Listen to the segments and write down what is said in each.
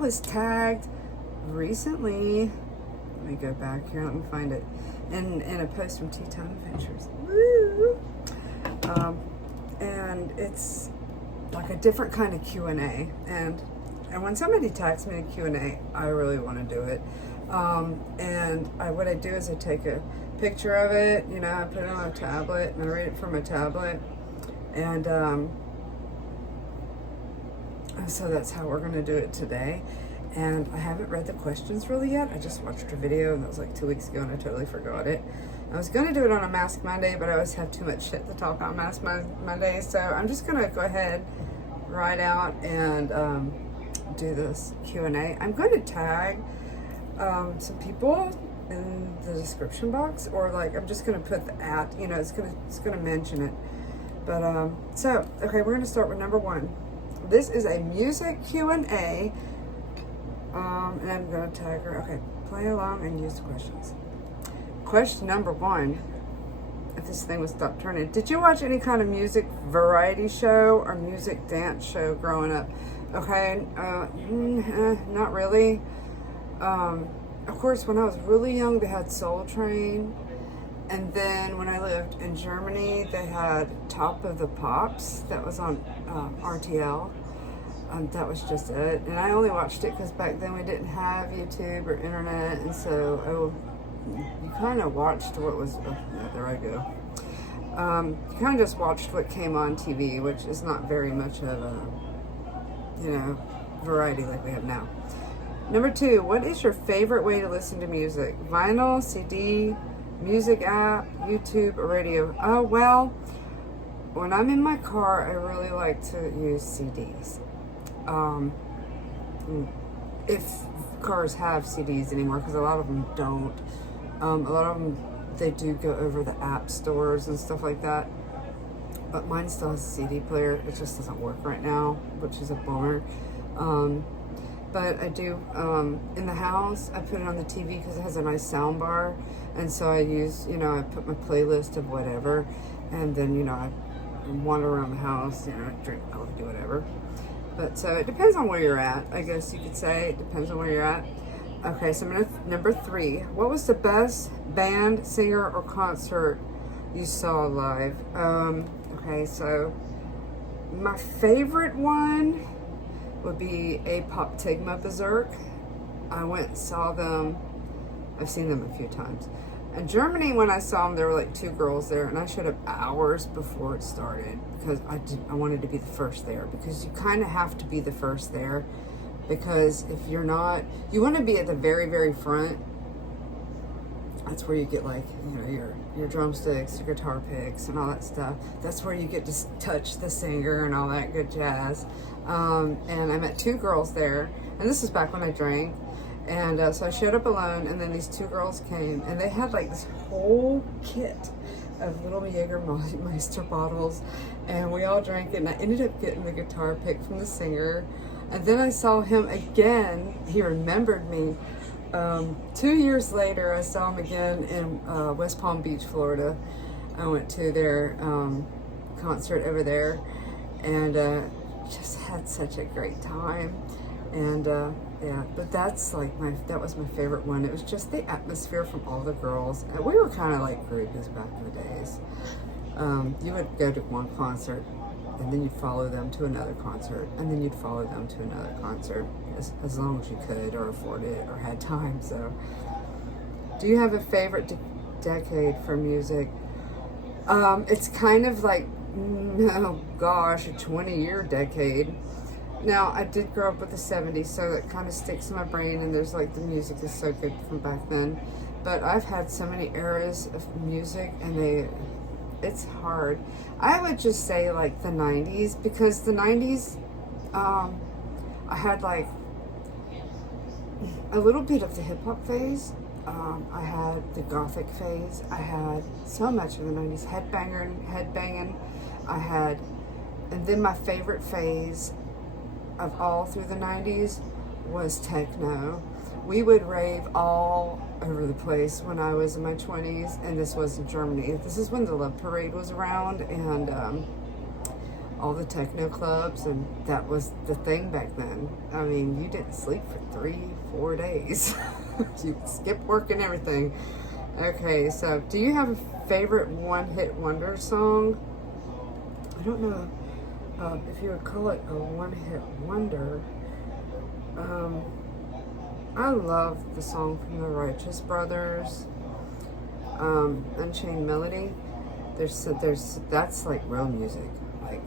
was tagged recently. Let me go back here. Let me find it. In a post from Tea Time Adventures. Woo! And it's like a different kind of Q&A. And when somebody tags me in a Q&A, I really want to do it. What I do is I take a picture of it, you know, I put it on a tablet, and I read it from a tablet. And so that's how we're going to do it today. And I haven't read the questions really yet. I just watched a video, and that was like 2 weeks ago, and I totally forgot it. I was going to do it on a Mask Monday, but I always have too much shit to talk on Mask Monday, so I'm just going to go ahead, write out, and do this Q&A. I'm going to tag some people in the description box, or like I'm just going to put the @ you know, it's going to mention it. But so okay, we're going to start with number 1. This is a music Q&A. And I'm going to tag her. Okay, play along and use the questions. Question number 1. If this thing would stop turning. Did you watch any kind of music variety show or music dance show growing up? Okay, not really. Of course, when I was really young, they had Soul Train. And then when I lived in Germany, they had Top of the Pops. That was on RTL. That was just it. And I only watched it because back then we didn't have YouTube or internet. And so you kind of watched what was, yeah, there I go. You kind of just watched what came on TV, which is not very much of a, you know, variety like we have now. Number 2, what is your favorite way to listen to music? Vinyl, CD, music app, YouTube, or radio? Oh, well, when I'm in my car, I really like to use CDs. If cars have CDs anymore, because a lot of them don't. A lot of them, they do go over the app stores and stuff like that. But mine still has a CD player. It just doesn't work right now, which is a bummer. But I do, in the house, I put it on the TV because it has a nice sound bar. And so I use, you know, I put my playlist of whatever. And then, you know, I wander around the house, you know, drink coffee, do whatever. But so it depends on where you're at, I guess you could say. It depends on where you're at. Okay, so number 3. What was the best band, singer, or concert you saw live? Okay, so my favorite one would be Apoptygma Berzerk. I went and saw them. I've seen them a few times. In Germany, when I saw them, there were like 2 girls there, and I showed up hours before it started because I wanted to be the first there, because you kind of have to be the first there, because if you're not, you want to be at the very, very front. That's where you get, like, you know, your drumsticks, your guitar picks, and all that stuff. That's where you get to touch the singer and all that good jazz. And I met 2 girls there, and this is back when I drank. And so I showed up alone, and then these 2 girls came, and they had like this whole kit of little Jägermeister bottles, and we all drank it, and I ended up getting the guitar pick from the singer. And then I saw him again. He remembered me. 2 years later, I saw him again in West Palm Beach, Florida. I went to their concert over there, and just had such a great time. And yeah, but that's like that was my favorite one. It was just the atmosphere from all the girls. And we were kind of like groupies back in the days. You would go to one concert, and then you'd follow them to another concert, and then you'd follow them to another concert, as long as you could or afford it or had time. So, do you have a favorite decade for music? It's kind of like, oh gosh, a 20-year decade. Now, I did grow up with the 70s, so it kind of sticks in my brain, and there's like, the music is so good from back then. But I've had so many eras of music, and it's hard. I would just say like the 90s, because the 90s, I had like a little bit of the hip hop phase. I had the gothic phase. I had so much of the 90s, headbanging. And then my favorite phase of all through the 90s was techno. We would rave all over the place when I was in my 20s, and this was in Germany. This is when the Love Parade was around, and all the techno clubs, and that was the thing back then. I mean, you didn't sleep for 3-4 days. You skip work and everything. Okay, so do you have a favorite one-hit wonder song? I don't know if you would call it a one-hit wonder. I love the song from the Righteous Brothers, Unchained Melody. That's like real music. Like,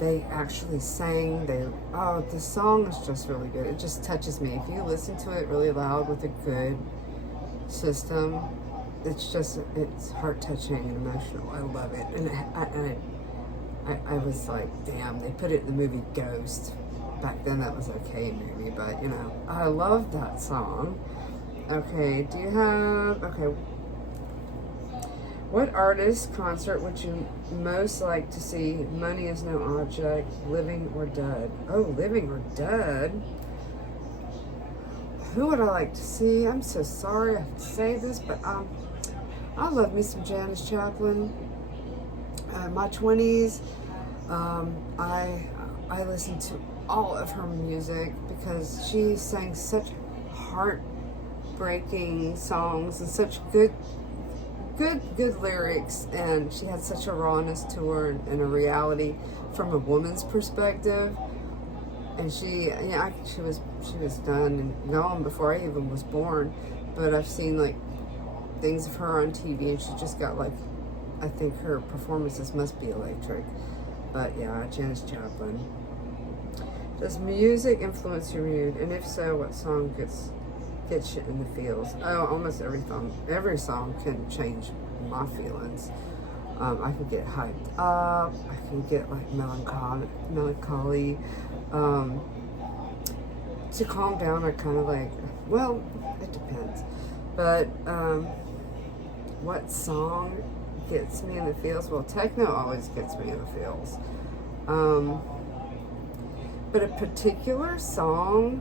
they actually sang. The song is just really good. It just touches me. If you listen to it really loud with a good system, it's heart touching and emotional. I love it, and I was like, damn, they put it in the movie Ghost. Back then that was okay maybe, but you know, I love that song. Okay, what artist concert would you most like to see? Money is no object, living or dead? Oh, living or dead? Who would I like to see? I'm so sorry I have to say this, but I love me some Janis Joplin. My 20s, I listened to all of her music because she sang such heartbreaking songs and such good lyrics, and she had such a rawness to her and a reality from a woman's perspective. And she was done and gone before I even was born, but I've seen like things of her on TV, and she just got like, I think her performances must be electric. But yeah, Janis Joplin. Does music influence your mood? And if so, what song gets you in the feels? Oh, almost every song can change my feelings. I can get hyped up. I can get like melancholy. To calm down, I kind of like, well, it depends. But what song gets me in the feels? Well, techno always gets me in the feels. But a particular song,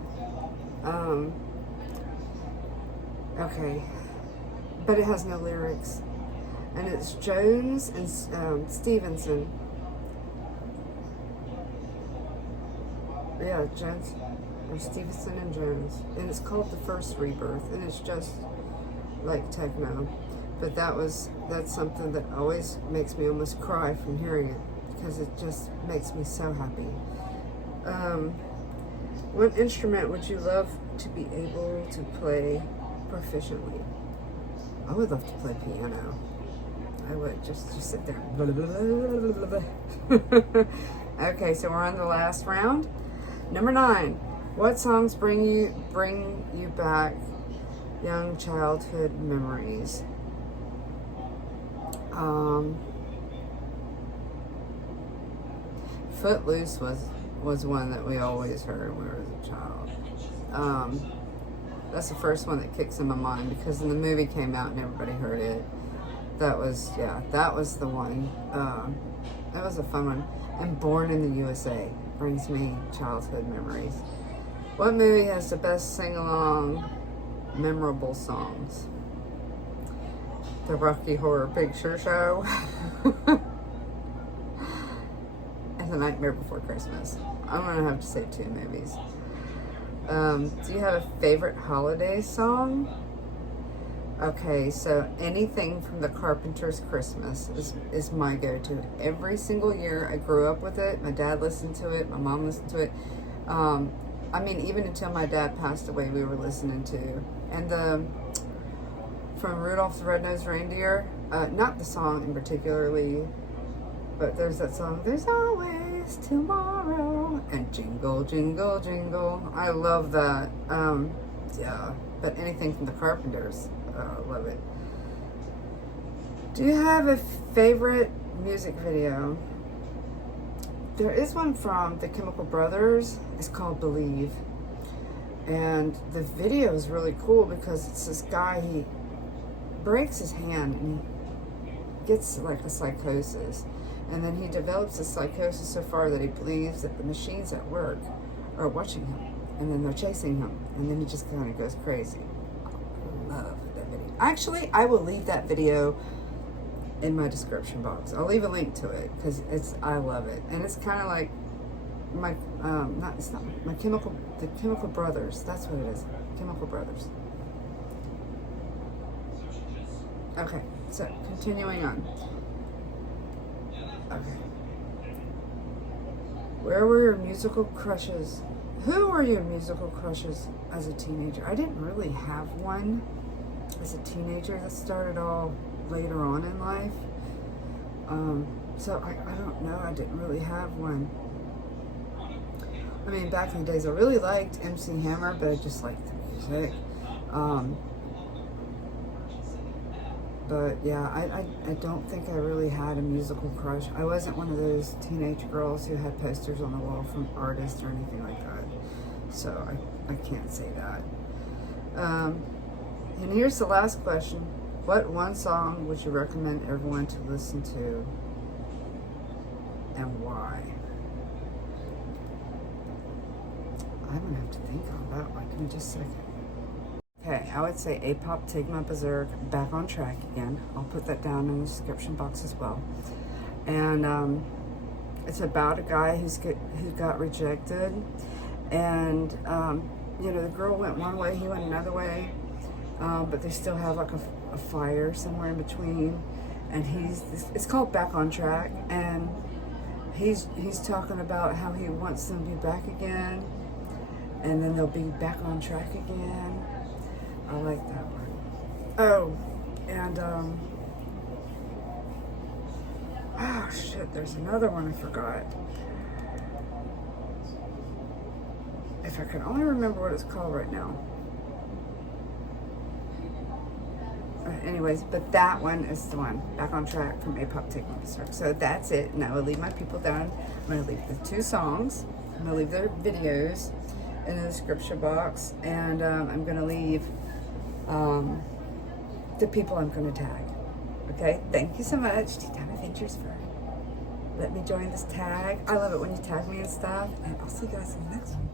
okay, but it has no lyrics, and it's Jones and Stevenson. Yeah, Jones, or Stevenson and Jones, and it's called The First Rebirth, and it's just like techno. But that's something that always makes me almost cry from hearing it, because it just makes me so happy. What instrument would you love to be able to play proficiently? I would love to play piano. I would just sit there. Okay, so we're on the last round. Number 9. What songs bring you back young childhood memories? Footloose was one that we always heard when I was a child. That's the first one that kicks in my mind, because when the movie came out and everybody heard it, that was the one. That was a fun one. And Born in the USA brings me childhood memories. What movie has the best sing-along memorable songs? The Rocky Horror Picture Show. And The Nightmare Before Christmas. I'm gonna have to say 2 movies. Do you have a favorite holiday song? Okay, so anything from the Carpenters' Christmas is my go-to. Every single year, I grew up with it. My dad listened to it. My mom listened to it. I mean, even until my dad passed away, we were listening to. And from Rudolph the Red-Nosed Reindeer, not the song in particularly, but there's that song, There's Always Tomorrow, and Jingle, Jingle, Jingle. I love that. Yeah, but anything from the Carpenters, love it. Do you have a favorite music video? There is one from the Chemical Brothers. It's called Beleive. And the video is really cool because it's this guy, he breaks his hand and gets like a psychosis. And then he develops a psychosis so far that he believes that the machines at work are watching him. And then they're chasing him. And then he just kind of goes crazy. I love that video. Actually, I will leave that video in my description box. I'll leave a link to it because I love it, and it's kind of like my the Chemical Brothers. That's what it is, Chemical Brothers. Okay, so continuing on. Okay, where were your musical crushes? Who were your musical crushes as a teenager? I didn't really have one as a teenager. That started all later on in life. So I don't know. I didn't really have one. I mean, back in the days, I really liked MC Hammer, but I just liked the music. But yeah, I don't think I really had a musical crush. I wasn't one of those teenage girls who had posters on the wall from artists or anything like that. So I can't say that. And here's the last question. What one song would you recommend everyone to listen to, and why? I'm going to have to think on that one. Give me just a second. Okay, I would say Apoptygma Berzerk, Back on Track Again. I'll put that down in the description box as well. And it's about a guy who got rejected. And, the girl went one way, he went another way. But they still have like a fire somewhere in between. And it's called Back on Track. And he's talking about how he wants them to be back again. And then they'll be back on track again. I like that one. Oh, and oh shit, there's another one I forgot. If I can only remember what it's called right now. Anyways, but that one is the one, Back on Track from Apoptygma Berzerk. So that's it, and I will leave my people down. I'm going to leave the 2 songs. I'm going to leave their videos in the description box, and I'm going to leave the people I'm going to tag. Okay, thank you so much, Tea Time Adventures, for let me join this tag. I love it when you tag me and stuff, and I'll see you guys in the next one.